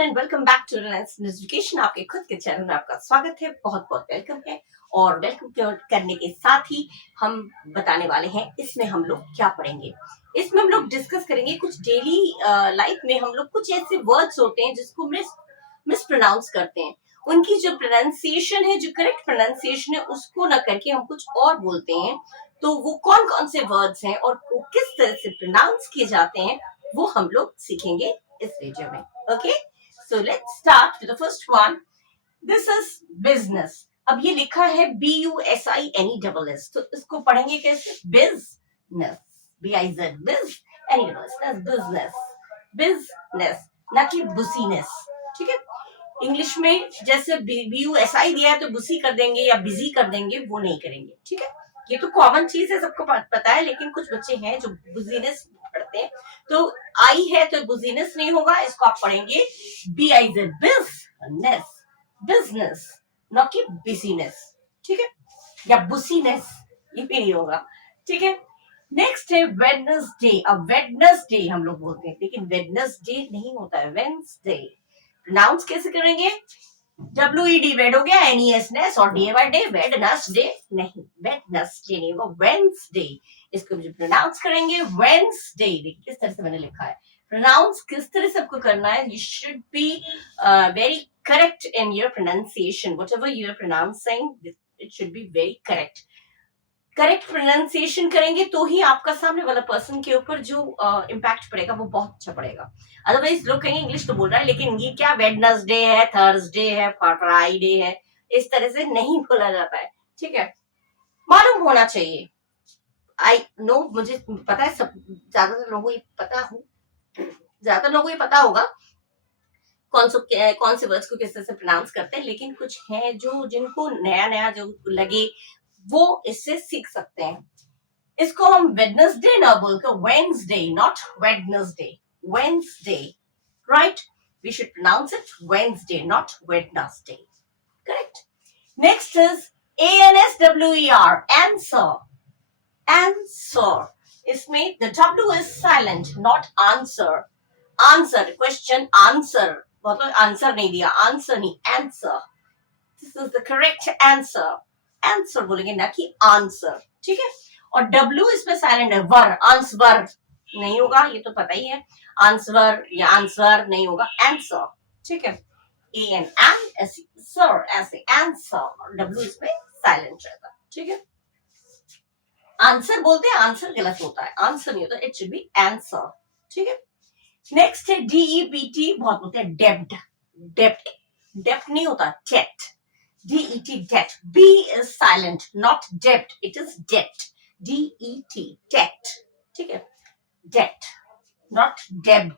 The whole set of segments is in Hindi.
Everyone and welcome back to Reliance education. आपके खुद के चैनल में आपका स्वागत है। बहुत बहुत वेलकम है। और वेलकम करने के साथ ही हम बताने वाले हैं इसमें हम लोग क्या पढ़ेंगे। इसमें हम लोग डिस्कस करेंगे कुछ डेली लाइफ में हम लोग कुछ ऐसे वर्ड्स होते हैं जिसको मिस प्रोनाउंस करते हैं। उनकी जो प्रोनाउंसिएशन है, जो करेक्ट प्रोनाउंसिएशन है, उसको ना करके हम कुछ और बोलते हैं। तो वो कौन कौन से वर्ड्स हैं और वो किस तरह से प्रोनाउंस किए जाते हैं वो हम लोग सीखेंगे इस वीडियो में। Okay, so let's start with the first one. This is business. अब ये लिखा है BUSINESS, तो इसको पढ़ेंगे कैसे? बिजनेस, BIZ, बिजनेस, बिजनेस, ना कि बुसीनेस। ठीक है, इंग्लिश में जैसे BUSI दिया है तो बुसी कर देंगे या बिजी कर देंगे, वो नहीं करेंगे। ठीक है, ये तो कॉमन चीज है, सबको पता है, लेकिन कुछ बच्चे हैं जो बुजीनेस पढ़ते हैं, तो आई है तो बुजीनेस नहीं होगा, इसको आप पढ़ेंगे BIZ, बिजनेस, बिजनेस, ना कि बिजीनेस। ठीक है, या बुसीनेस, ये भी नहीं होगा। ठीक है, नेक्स्ट है वेडनेसडे। अब वेडनेसडे हम लोग बोलते हैं, लेकिन वेडनेसडे नहीं होता है, वेडनेसडे। प्रोनाउंस कैसे करेंगे? WED वेड हो गया, NES और DAY वेडनेसडे नहीं, वेडनेसडे नहीं होगा, वेडनेसडे। इसको जो प्रोनाउंस करेंगे वेडनेसडे। देखिए किस तरह से मैंने लिखा है, प्रोनाउंस किस तरह से आपको करना है। You should be very correct in your pronunciation, whatever you are pronouncing it should be very correct. Correct pronunciation करेंगे तो ही आपका सामने वाला पर्सन के ऊपर जो इम्पैक्ट पड़ेगा वो बहुत अच्छा पड़ेगा। अदरवाइज लोग कहेंगे इंग्लिश तो बोल रहा है, लेकिन ये क्या वेडनेसडे है, थर्सडे है, फ्राइडे है, इस तरह से नहीं बोला जाता है। ठीक है, मालूम होना चाहिए। आई नो, मुझे पता है, सब ज्यादातर लोगों को ये पता होगा कौन से वर्ड्स को किस तरह से प्रोनाउंस करते हैं, लेकिन कुछ हैं जो जिनको नया नया जो लगे वो इससे सीख सकते हैं। इसको हम वेडनेसडे ना बोलकर Wednesday, not Wednesday, Wednesday, right? We should pronounce it Wednesday, not Wednesday, correct? Next is ANSWER, answer, answer. इसमें the W is silent, not answer. Answer, question, answer, मतलब आंसर नहीं दिया, आंसर नहीं, answer. This is the correct answer. Answer बोलेंगे ना कि आंसर। ठीक है, और W इसमें साइलेंट है, वर, आंसर नहीं होगा, ये तो पता ही है। आंसर या आंसर नहीं होगा, आंसर। ठीक है, ANSWER ऐसे आंसर, W इसमें साइलेंट रहता। ठीक है, आंसर बोलते हैं, आंसर गलत होता है, आंसर नहीं होता, इट शुड बी आंसर। ठीक है, नेक्स्ट है DEBT, बहुत बोलते हैं डेब्ट, डेब्ट, डेब्ट नहीं होता, debt, DET, debt. B is silent, not debt, it is debt, DET, debt। ठीक है, debt, not debt,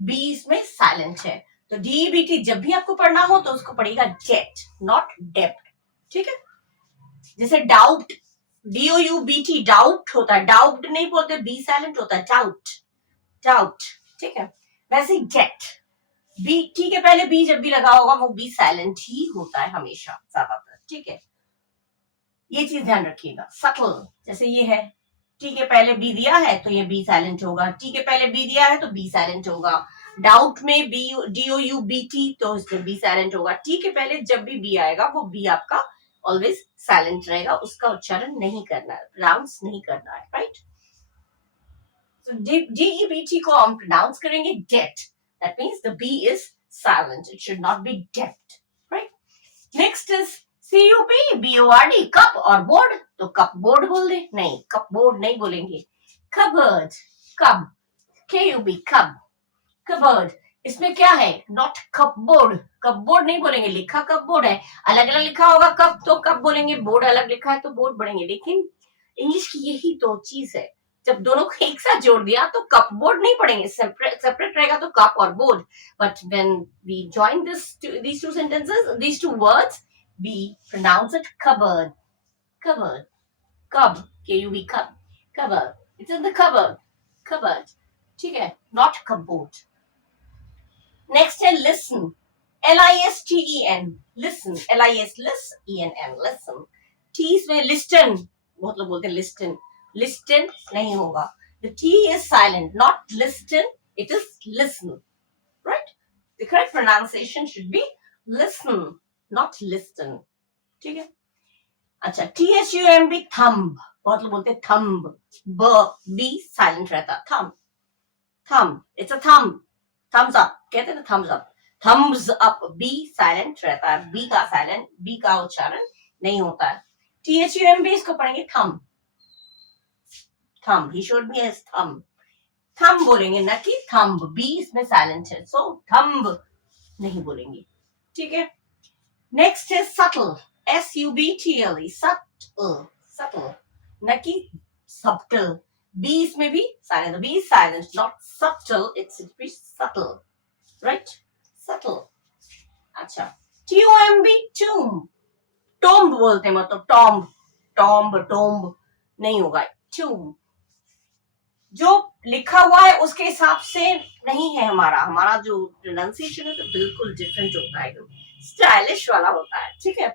B इसमें साइलेंट है, तो DEBT जब भी आपको पढ़ना हो तो उसको पढ़ेगा debt, not debt। ठीक है, जैसे डाउट, DOUBT, डाउट होता है, डाउट नहीं बोलते, B साइलेंट होता है, डाउट, डाउट। ठीक है, वैसे गेट, बी टी के पहले बी जब भी लगा होगा वो बी साइलेंट ही होता है हमेशा, ज्यादातर। ठीक है, ये चीज ध्यान रखिएगा। सटल, जैसे ये है, टी के पहले बी दिया है तो ये बी साइलेंट होगा, टी के पहले बी दिया है तो बी साइलेंट होगा। डाउट में बी, DOUBT, तो इसमें बी साइलेंट होगा। टी के पहले जब भी बी आएगा वो बी आपका ऑलवेज साइलेंट रहेगा, उसका उच्चारण नहीं करना है, प्रोनाउंस नहीं करना है, राइट? So DEBT को हम pronounce करेंगे debt. That means the B is silent. It should not be debt, right? Next is CUP, BORD, cup और board. तो cup board बोल दे, नहीं, cup board नहीं बोलेंगे। Cupboard, cub, KUB, cub, cupboard। इसमें क्या है? Not cupboard, cupboard नहीं बोलेंगे, लिखा cupboard है, अलग अलग लिखा होगा cup तो cup बोलेंगे, board अलग लिखा है तो board बोलेंगे। लेकिन इंग्लिश की यही तो चीज है, जब दोनों को एक साथ जोड़ दिया तो कप बोर्ड नहीं पढ़ेंगे, सेपरेट रहेगा तो कप और board. But when we join these two sentences, these two words, we pronounce it cupboard, cupboard, cub, KUB, cub, cupboard, it's in the cupboard, cupboard। ठीक है, not cupboard। नेक्स्ट है listen, LISTEN, listen, LISEN, listen। T इसमें listen, बहुत लोग बोलते हैं listen, listen नहीं होगा, the T is silent, not listen, it is listen, right? The correct pronunciation should be listen, not listen. ठीक है. अच्छा, THUMB thumb, बहुत लोग बोलते हैं thumb, B silent रहता, thumb, it's a thumb, thumbs up, कहते हैं ना thumbs up, thumbs up, B silent रहता है, B का उच्चारण नहीं होता है. THUMB इसको पढ़ेंगे thumb, he showed me his thumb बोलेंगे ना कि thumb, B इसमें silent है, so thumb नहीं बोलेंगे. ठीक है. नेक्स्ट है subtle, SUBTLE, subtle, न कि subtle. B इसमें भी silent, B is silent, not subtle, it's subtle, right? Subtle. अच्छा, TOMB, tomb बोलते हैं, मतलब tomb नहीं होगा, tomb. जो लिखा हुआ है उसके हिसाब से नहीं है हमारा जो प्रोनाउंसिएशन है तो बिल्कुल डिफरेंट होता है, स्टाइलिश वाला होता है. ठीक है.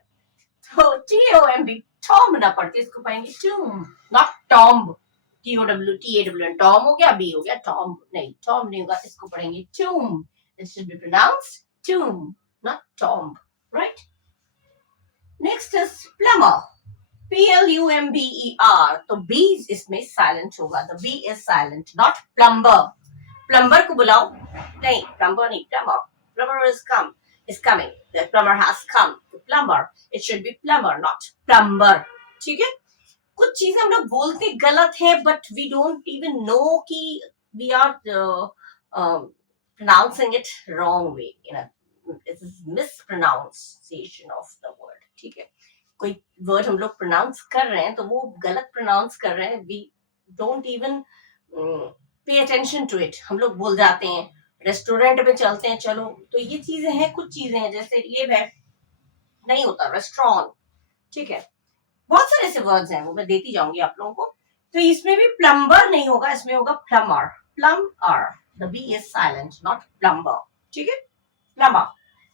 तो TOMB, टॉम ना पढ़ते, इसको पढ़ेंगे tomb, not tomb, TOWTAW, Tom हो गया, B हो गया, टॉम नहीं होगा, इसको पढ़ेंगे tomb. It should be pronounced tomb, not tomb, right? Next is plumber, PLUMBER. तो B इसमें silent होगा, the B is silent, not plumber. Plumber को बुलाओ, नहीं, plumber नहीं, plumber is coming, the plumber has come, the plumber, it should be plumber, not plumber. ठीक है. कुछ चीजें हम लोग बोलते गलत है, but we don't even know कि we are pronouncing it wrong way, it is mispronunciation of the word. ठीक है. कोई वर्ड हम लोग प्रोनाउंस कर रहे हैं तो वो गलत प्रोनाउंस कर रहे हैं, we don't even pay attention to it, हम लोग भूल जाते हैं. रेस्टोरेंट में चलते हैं, चलो, तो ये चीजें हैं, कुछ चीजें हैं, जैसे ये है नहीं होता रेस्टोरेंट. ठीक है. बहुत सारे ऐसे वर्ड्स हैं, वो मैं देती जाऊंगी आप लोगों को. तो इसमें भी प्लम्बर नहीं होगा, इसमें होगा plumber, the B is silent, not plumber. ठीक है. Plumber,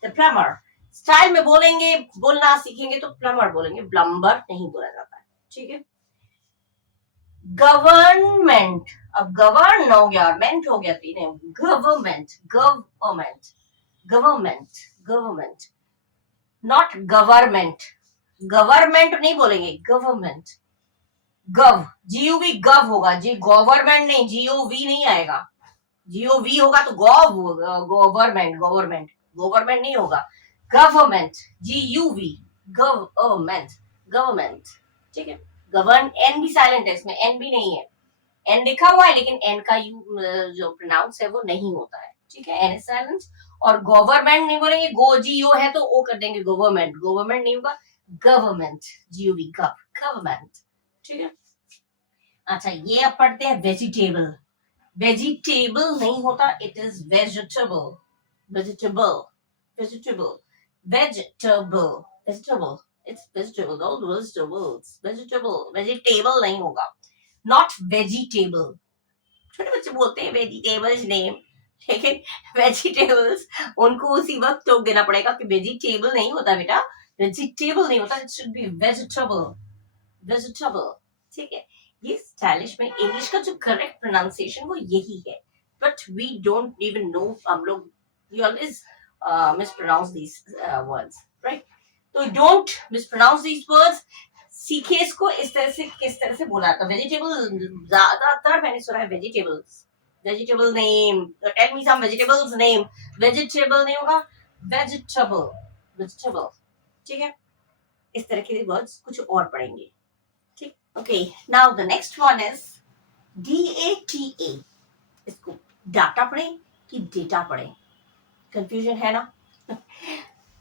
the plumber. स्टाइल में बोलना सीखेंगे तो प्लम्बर बोलेंगे, प्लम्बर नहीं बोला जाता है. ठीक है. गवर्नमेंट, अब गवर्न हो गया, मेंट हो गया, तीन. गवर्नमेंट, नॉट गवर्नमेंट नहीं बोलेंगे, गवर्नमेंट. GOV गव होगा, जी गवर्नमेंट नहीं, GOV नहीं आएगा, GOV होगा तो गवर्नमेंट नहीं होगा, गवर्नमेंट, GUV, गवर्नमेंट. ठीक है. गवर्न, N भी साइलेंट है, इसमें N भी नहीं है, N लिखा हुआ है लेकिन N का जो प्रोनाउंस है वो नहीं होता है. ठीक है. N silent. और गवर्नमेंट नहीं बोलेंगे, GO है तो O कर देंगे, गवर्नमेंट नहीं होगा, गवर्नमेंट, GOV, गवर्नमेंट. ठीक है. अच्छा, ये अब पढ़ते हैं वेजिटेबल नहीं होता, it is vegetable. It's vegetable, those vegetables. Vegetable नहीं होगा, not vegetable. छोटे बच्चे बोलते हैं vegetables name, लेकिन vegetables उनको उसी वक्त टोक देना पड़ेगा कि vegetable नहीं होता बेटा, vegetable नहीं होता, it should be vegetable. ठीक है. ये स्टाइलिश में इंग्लिश का जो करेक्ट प्रोनाउंसिएशन वो यही है, but we don't even know, हम लोग we always mispronounce these words, right? तो डोंट मिसप्रोनाउंस दीस वर्ड्स. सीखे इसको इस तरह से, किस तरह से बोला था. वेजिटेबल ज्यादातर मैंने सुना है vegetable name, tell me some vegetables name. Vegetable नहीं होगा, वेजिटेबल. ठीक है. इस तरह के वर्ड्स कुछ और पढ़ेंगे. ठीक. Okay, now the next one is DATA. इसको डाटा पढ़ें कि डेटा पढ़ें, कंफ्यूजन है ना.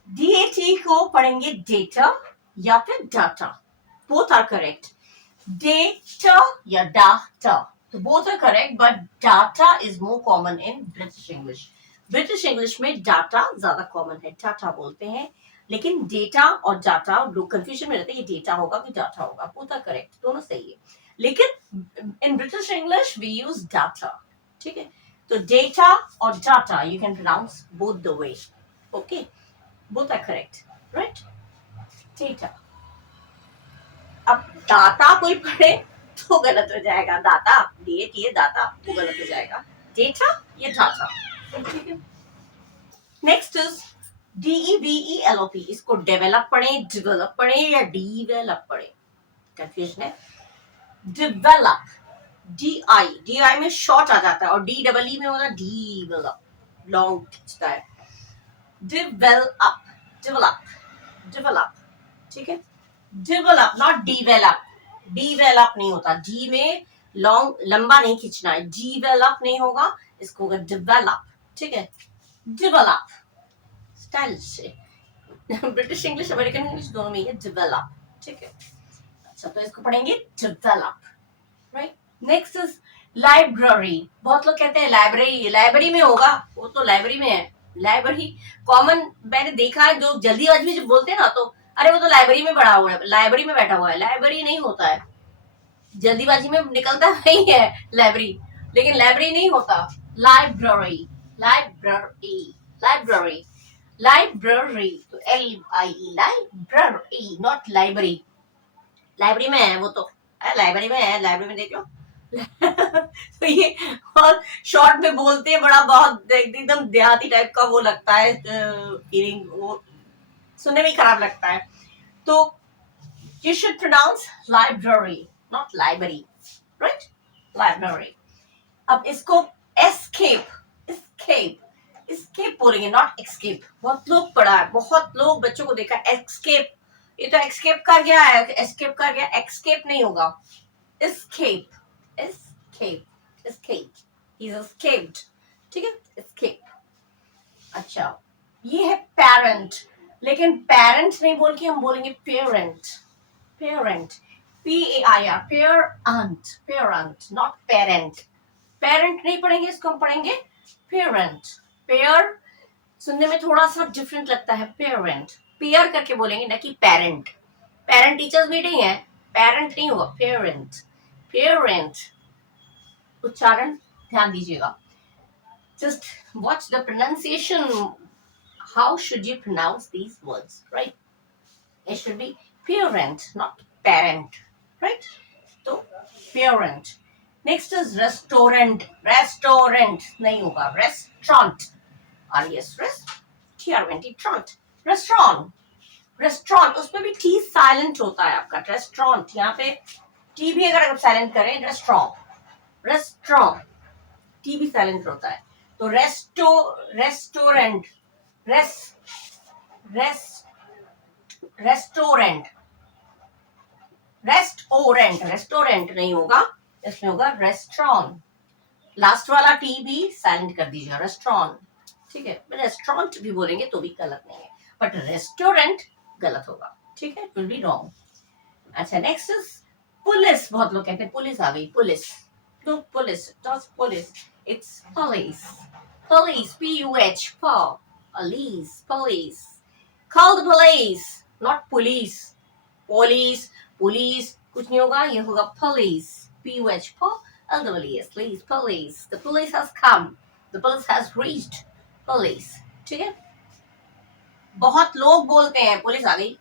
DAT को पढ़ेंगे डेटा या फिर data, both are correct. Data या डाटा, तो both are correct, but data is more common in British English. British English में डाटा ज्यादा कॉमन है, डाटा बोलते हैं, लेकिन डेटा और डाटा लोग कंफ्यूजन में रहते हैं, ये डेटा होगा कि डाटा होगा. both are correct, दोनों सही है, लेकिन in British English we use data. ठीक है. तो डेटा और data you can pronounce both the way. Okay, both are correct, right? Data. अब डाटा कोई पढ़े तो गलत हो जाएगा, डाटा DATA डाटा वो गलत हो जाएगा, डेटा ये डाटा. ठीक है. नेक्स्ट इज DEVELOP, इसको डेवलप पढ़े, डेवलप पढ़े या डेवलप पढ़े, कंफ्यूजन है। डेवलप, DI में शॉर्ट आ जाता है और DEE में होता है डेवलप, लॉन्ग खींचता है। डेवलप, डेवलप, डेवलप, ठीक है। डेवलप नॉट डेवलप, डेवलप नहीं होता, डी में लॉन्ग लंबा नहीं खींचना है, डेवलप नहीं होगा, इसको होगा डेवलप, ठीक है। डेवलप स्टाइल से ब्रिटिश इंग्लिश अमेरिकन इंग्लिश दोनों में है डेवलप, ठीक है। अच्छा तो इसको पढ़ेंगे develop, right. Next is library, बहुत लोग कहते हैं लाइब्रेरी, लाइब्रेरी में होगा, वो तो लाइब्रेरी में है, लाइब्रेरी कॉमन मैंने देखा है, जो जल्दीबाजी में जब बोलते हैं ना तो अरे वो तो लाइब्रेरी में पढ़ा हुआ है, लाइब्रेरी में बैठा हुआ है, लाइब्रेरी नहीं होता है, जल्दीबाजी में निकलता नहीं है लाइब्रेरी, लेकिन लाइब्रेरी नहीं होता, लाइब्रेरी, लाइब्रेरी, लाइब्रेरी, लाइब्रेरी, तो LIE, library not library, library में है वो तो, लाइब्रेरी में है, लाइब्रेरी में देख लो तो ये और शॉर्ट में बोलते हैं, बड़ा बहुत एकदम देहाती टाइप का वो लगता है, फीलिंग वो सुनने में खराब लगता है, तो you should pronounce library not library, right, library। अब इसको escape, escape, escape बोलेंगे not escape, बहुत लोग पढ़ा है, बहुत लोग बच्चों को देखा escape, ये तो escape कर गया है, escape कर गया, escape नहीं होगा, escape, escape, escape, he's escaped, ठीक है, escape। अच्छा ये है parent, लेकिन parent नहीं बोल के हम बोलेंगे parent, parent, PAIR, parent, parent, not parent, parent नहीं पढ़ेंगे, इसको हम पढ़ेंगे parent, pair सुनने में थोड़ा सा डिफरेंट लगता है, parent, पेयर करके बोलेंगे ना कि parent, parent टीचर्स मीटिंग है, parent नहीं होगा, parent, parent, उच्चारण ध्यान दीजिएगा, just watch the pronunciation, how should you pronounce these words, right, it should be parent not parent, right, तो parent। next is restaurant, restaurant नहीं होगा, restaurant, RES rest, TRNT tront, restaurant, restaurant, उसमें भी T साइलेंट होता है आपका, restaurant, यहाँ पे T भी अगर आप साइलेंट करें, restaurant, restaurant, T भी साइलेंट होता है, तो रेस्टोरेंट, रेस्टोरेंट, रेस्टोरेंट, रेस्टोरेंट नहीं होगा, इसमें होगा रेस्टोरेंट, लास्ट वाला टी भी साइलेंट कर दीजिएगा, रेस्टोरेंट, ठीक है, रेस्टोरेंट भी बोलेंगे तो भी गलत नहीं है, बट रेस्टोरेंट गलत होगा, ठीक है, विल बी रॉन्ग। अच्छा नेक्स्ट इज पुलिस, बहुत लोग कहते हैं पुलिस आ गई, पुलिस, तो police, just police, it's police, police, PUH, police, police, call the police, not police, police, police, कुछ नहीं होगा, ये होगा police, PUH, LWS, please, police, the police has come, the police has reached, police, ठीक है। बहुत लोग बोलते हैं पुलिस आ गई,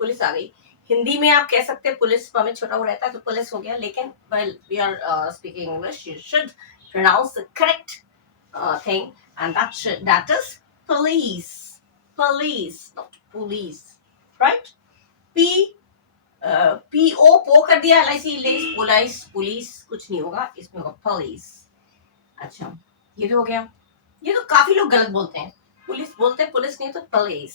पुलिस आ गई, हिंदी में आप कह सकते हैं पुलिस में छोटा वो रहता है तो पुलिस हो गया, लेकिन well we are speaking English, you should pronounce the correct thing, and that is police, police, not police, right, P PO पो कर दिया, LIC पुलिस, पुलिस कुछ नहीं होगा, इसमें होगा police। अच्छा ये तो हो गया, ये तो काफी लोग गलत बोलते हैं, पुलिस बोलते हैं, पुलिस नहीं तो पुलिस।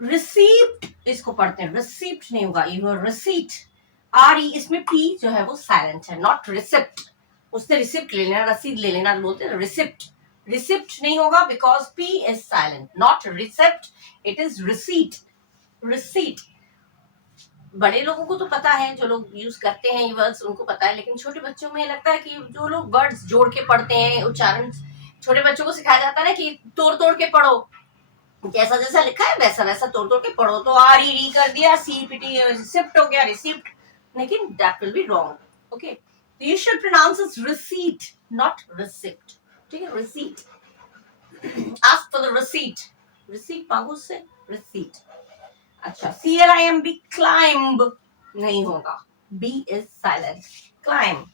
रिसीप्ट इसको पढ़ते हैं, रिसीप्ट नहीं होगा, ये होगा रिसीट, RE, इसमें P जो है वो साइलेंट है, नॉट रिसिप्ट, उससे रिसिप्ट ले लेना, रसीद ले लेना बोलते हैं रिसिप्ट, रिसिप्ट नहीं होगा because P is silent, not receipt, it is receipt, receipt. बड़े लोगों को तो पता है, जो लोग यूज करते हैं ये वर्ड्स उनको पता है, लेकिन छोटे बच्चों में लगता है कि जो लोग वर्ड्स जोड़ के पढ़ते हैं, उच्चारण छोटे बच्चों को सिखाया जाता है ना कि तोड़ तोड़ के पढ़ो, जैसा जैसा लिखा है वैसा वैसा तोड़ तोड़ के पढ़ो, तो RE कर दिया, CPT रिसिप्ट हो गया, रिसिप्ट, लेकिन that will be wrong, okay, you should pronounce as receipt, not receipt, ठीक है, receipt, ask for the receipt, receipt मांगो उससे, receipt। अच्छा CLIMB, climb नहीं होगा, B is silent, climb,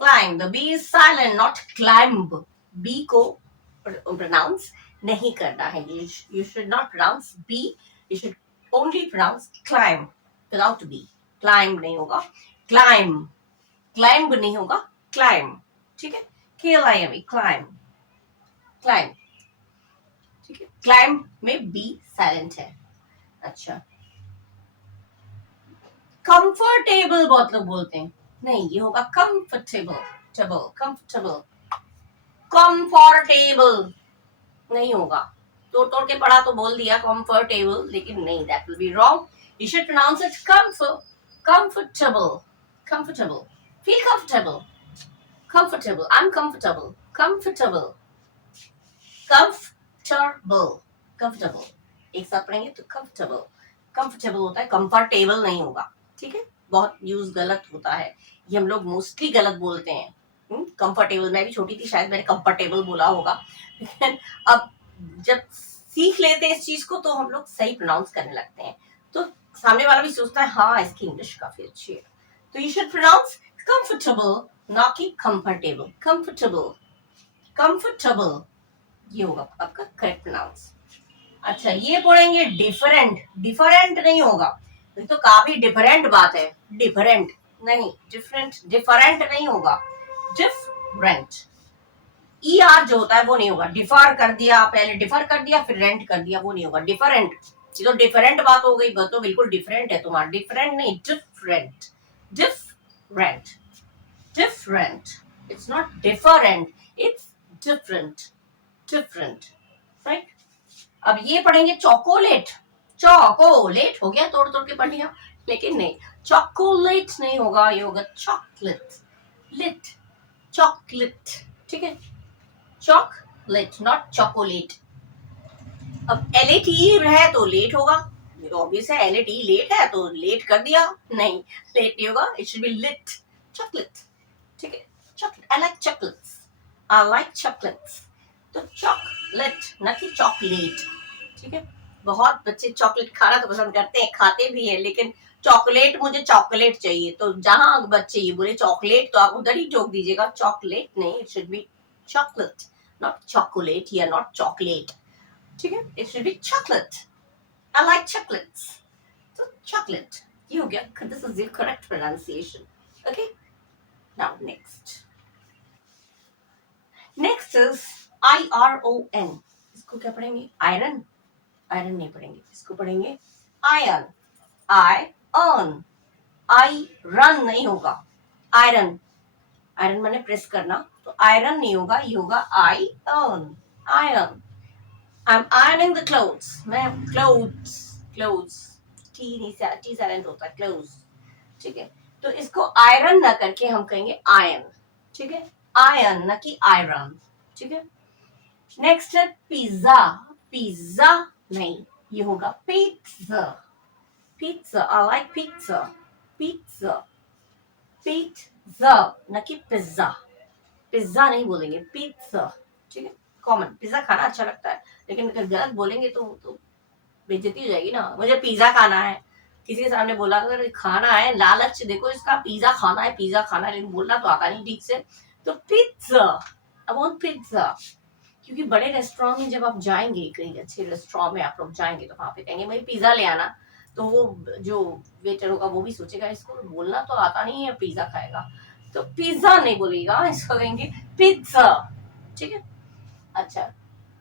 climb, the B is silent, not climb, B को प्रोनाउंस नहीं करना है. You should not pronounce B. You should only pronounce climb without B. Climb नहीं होगा, climb. Climb नहीं होगा, climb. ठीक है, KLIMB, climb, climb. ठीक है, climb में B साइलेंट है. अच्छा, कंफर्टेबल बहुत लोग बोलते हैं, नहीं ये होगा कंफर्टेबल. Table, comfortable. कंफर्टेबल नहीं होगा, तोड़ तोड़ के पढ़ा तो बोल दिया कंफर्टेबल, लेकिन नहीं, that will be wrong. You should pronounce it comfortable. Comfortable, feel comfortable. Comfortable, I am comfortable. Comfortable, comfortable, comfortable. एक साथ पढ़ेंगे तो कंफर्टेबल. कंफर्टेबल होता है, कंफर्टेबल नहीं होगा. ठीक है, बहुत यूज गलत होता है, ये हम लोग मोस्टली गलत बोलते हैं. कंफर्टेबल, मैं भी छोटी थी शायद मैंने कंफर्टेबल बोला होगा, लेकिन अब जब सीख लेते हैं इस चीज को तो हम लोग सही प्रोनाउंस करने लगते हैं, तो सामने वाला भी सोचता है हाँ इसकी इंग्लिश काफी अच्छी है. तो यू शुड प्रोनाउंस कंफर्टेबल, ना कि कंफर्टेबल. कंफर्टेबल, कंफर्टेबल, ये होगा आपका करेक्ट प्रोनाउंस. अच्छा, ये पढ़ेंगे डिफरेंट. डिफरेंट नहीं होगा, ये तो काफी डिफरेंट बात है. डिफरेंट नहीं, डिफरेंट, डिफरेंट नहीं होगा, डिफरेंट. ER जो होता है वो नहीं होगा. डिफर कर दिया, पहले डिफर कर दिया फिर रेंट कर दिया, वो नहीं होगा. डिफरेंट, ये तो डिफरेंट बात हो गई, तो बिल्कुल डिफरेंट है तुम्हारा. डिफरेंट नहीं, different. Different, different. It's not different, it's different. Different, right. अब ये पढ़ेंगे चॉकोलेट. चॉकोलेट हो गया, तोड़ तोड़ के पढ़ लिया, लेकिन नहीं, चॉकोलेट नहीं होगा, ये होगा चॉकलेट. Lit, chocolate. ठीक है, चॉकलेट, नॉट चॉकोलेट. अब LAT है तो लेट होगा, ऑब्वियस है. LAT लेट है तो लेट कर दिया, नहीं, लेट नहीं होगा. It should be lit. Chocolate. ठीक है, chocolate. I like chocolates, I like chocolates. तो चॉकलेट ना कि चॉकलेट. ठीक है, बहुत बच्चे चॉकलेट खाना तो पसंद करते हैं, खाते भी है, लेकिन चॉकलेट, मुझे चॉकलेट चाहिए, तो जहां बच्चे ये बोले चॉकलेट तो आप उधर ही टोक दीजिएगा. चॉकलेट नहीं, it should B chocolate, not chocolate या नॉट चॉकलेट. ठीक है, it should B chocolate. I like chocolates. तो चॉकलेट, ये हो गया. This is the correct pronunciation. Okay, now next. Next is IRON. इसको क्या पढ़ेंगे? आयरन. आयरन नहीं पढ़ेंगे, इसको पढ़ेंगे iron. I earn. I run नहीं होगा, आयरन. आयरन माने प्रेस करना, तो आयरन नहीं होगा, ये होगा I earn. Iron. I am ironing the clothes. मैं क्लोथ्स, क्लोथ्स, टी साइलेंट होता है, क्लोथ्स. ठीक है, तो इसको आयरन ना करके हम कहेंगे आयरन. ठीक है, आयरन ना कि आयरन. ठीक है. नेक्स्ट है पिज्जा. पिज्जा नहीं, ये होगा pizza. Pizza, I like pizza. Pizza, pizza ना कि पिज्जा. पिज्जा नहीं बोलेंगे, पिज्जा. ठीक है, कॉमन. पिज्जा खाना अच्छा लगता है, लेकिन अगर गलत बोलेंगे तो बेइज्जती हो जाएगी ना. मुझे पिज्जा खाना है, किसी के सामने बोला अगर खाना है, लालच देखो इसका, पिज्जा खाना है, पिज्जा खाना है, लेकिन बोलना तो आता नहीं ठीक से, तो पिज्जा. I want pizza. क्योंकि बड़े रेस्टोरेंट में जब आप जाएंगे, कहीं अच्छे रेस्टोरेंट में आप लोग जाएंगे, तो वहां पे कहेंगे भाई पिज्जा ले आना, तो वो जो वेटर होगा वो भी सोचेगा इसको बोलना तो आता नहीं है, पिज्जा खाएगा, तो पिज्जा नहीं बोलेगा, इसको कहेंगे पिज्जा. ठीक है. अच्छा,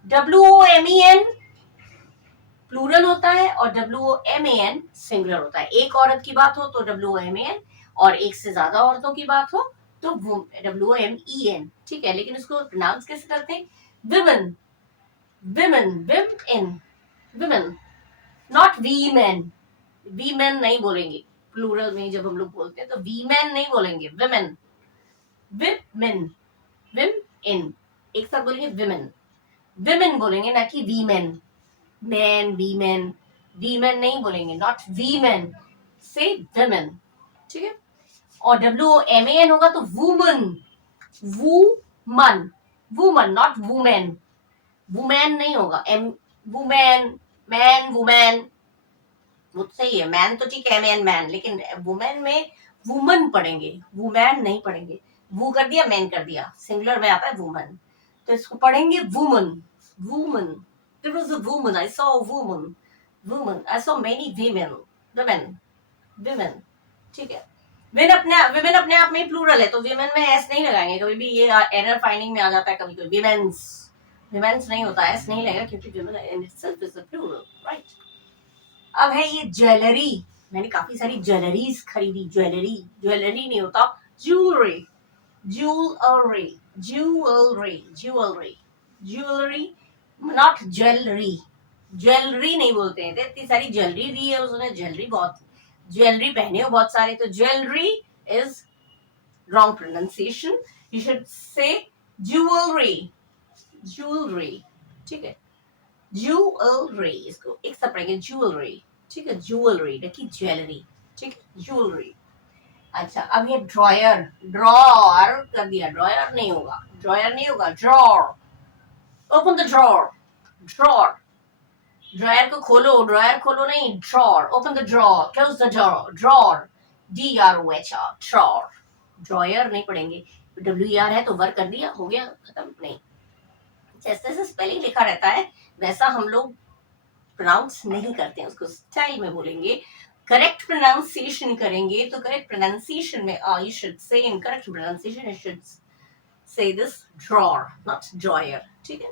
WOMEN प्लूरल होता है और WOMAN सिंगुलर होता है. एक औरत की बात हो तो WOMAN, और एक से ज्यादा औरतों की बात हो तो WOMEN. ठीक है, लेकिन उसको प्रोनाउंस कैसे करते हैं? women, women, women, women, not women. women नहीं बोलेंगे प्लूरल में, जब हम लोग बोलते हैं तो women नहीं बोलेंगे, women, women, women. एक साथ बोलेंगे women. women बोलेंगे ना कि women. men, women, women नहीं बोलेंगे, not women, say women. ठीक है. और WOMAN होगा तो woman, woman, woman, not woman. woman नहीं होगा, woman, man, woman, वो तो सही है. मैन तो ठीक है, मैन मैन, लेकिन वुमेन में वुमन पढ़ेंगे, वुमैन नहीं पढ़ेंगे. वो कर दिया, मैन कर दिया, सिंगुलर में आता है वुमन. तो इसको पढ़ेंगे woman, woman, there was a woman, I saw a woman, woman, I saw many women, women, women, ठीक है। विमेन अपने आप में प्लूरल है, तो विमेन में एस नहीं लगाएंगे, कभी भी ये एरर फाइंडिंग में आ जाता है कभी कभी, विमेन्स, विमेन्स नहीं होता है, एस नहीं लगेगा क्योंकि women in itself is a plural, right. अब है ये ज्वेलरी, मैंने काफी सारी ज्वेलरीज खरीदी, ज्वेलरी, ज्वेलरी नहीं होता, jewellery, jewellery, jewellery, jewellery, jewellery, not jewellery, jewellery नहीं बोलते हैं, इतनी सारी ज्वेलरी दी है उसने, ज्वेलरी बहुत, ज्वेलरी पहने हो बहुत सारे, तो jewellery is wrong pronunciation, you should say jewellery, jewellery, ठीक है, ज्वेलरी, इसको एक साथ पढ़ेंगे ज्वेलरी, ठीक है, ज्वेलरी देखिए ज्वेलरी, ठीक है, ज्वेलरी। अच्छा अब ये ड्रॉयर, ड्रॉर कर दिया, ड्रॉयर नहीं होगा, ड्रॉयर नहीं होगा, drawer, open the drawer, drawer, dryer को खोलो, ड्रॉयर खोलो नहीं, drawer, open the drawer, close the drawer, drawer, DROHR, drawer, dryer नहीं पढ़ेंगे, WER है तो वर्क कर दिया, हो गया खत्म, नहीं, जैसे जैसे स्पेलिंग लिखा रहता है वैसा हम लोग प्रोनाउंस नहीं करते हैं, उसको स्टाइल में बोलेंगे, करेक्ट प्रोनाउंसिएशन करेंगे, तो करेक्ट प्रोनाउंसिएशन में you should say, in correct pronunciation you should say this drawer, not dryer, ठीक है।